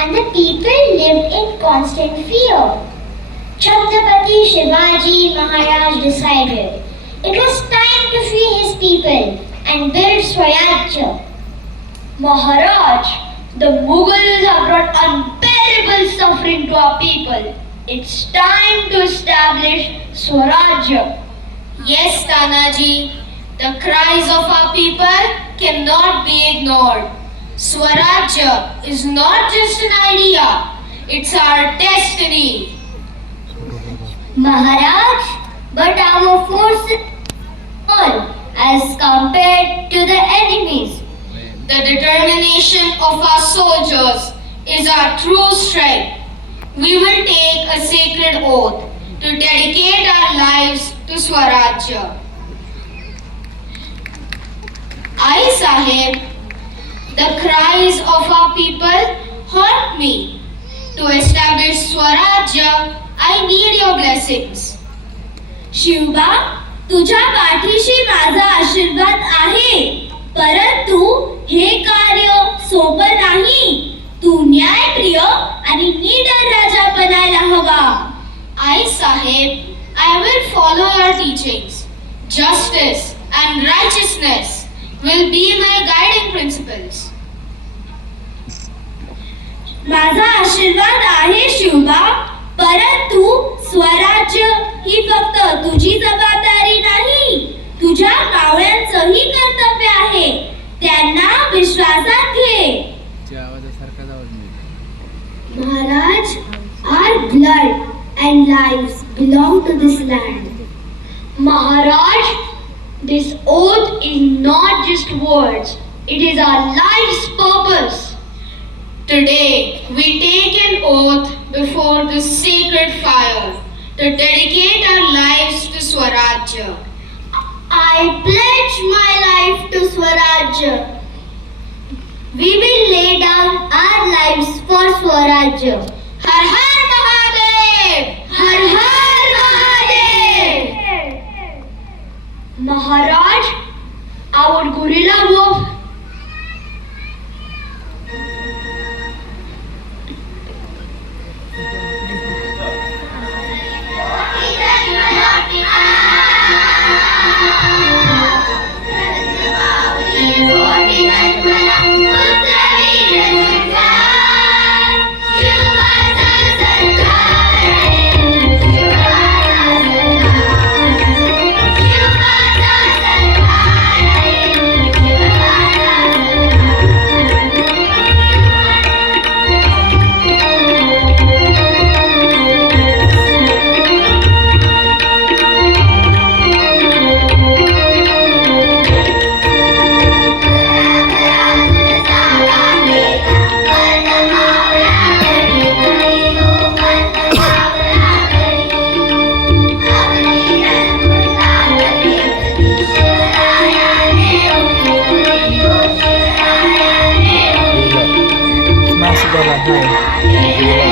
and the people lived in constant fear. Chhatrapati Shivaji Maharaj decided it was time to free his people and build Swarajya. Maharaj, the Mughals have brought unbearable suffering to our people. It's time to establish Swarajya. Yes, Tanaji, the cries of our people cannot be ignored. Swarajya is not just an idea, it's our destiny. Maharaj, but our forces small as compared to the enemies. The determination of our soldiers is our true strength. We will take a sacred oath to dedicate our lives to Swarajya. I, Sahib, the cries of our people haunt me. To establish Swarajya, I need your blessings. Shivba तुझ्या पाठीशी माझा आशीर्वाद आहे परंतु हे कार्य सोपं नाही तू न्यायप्रिय आणि निडर राजा बनायला हवा I, Sahib, I will follow your teachings. Justice and righteousness will be my guiding principles. माझा आशीर्वाद आहे शिवबा. परंतु स्वराज्य ही फक्त तुझी जबाबदारी नाही तुझ्या कावळ्यांचंही कर्तव्य आहे. त्यांना विश्वासात घे. महाराज our blood and lives belong to this land Maharaj this oath is not just words it is our life purpose Today, we take an oath before the sacred fire to dedicate our lives to Swarajya. I pledge my life to Swarajya. We will lay down our lives for Swarajya. Har Har Mahadev! Har Har Mahadev! Maharaj, our gorilla wolf này